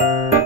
Thank you.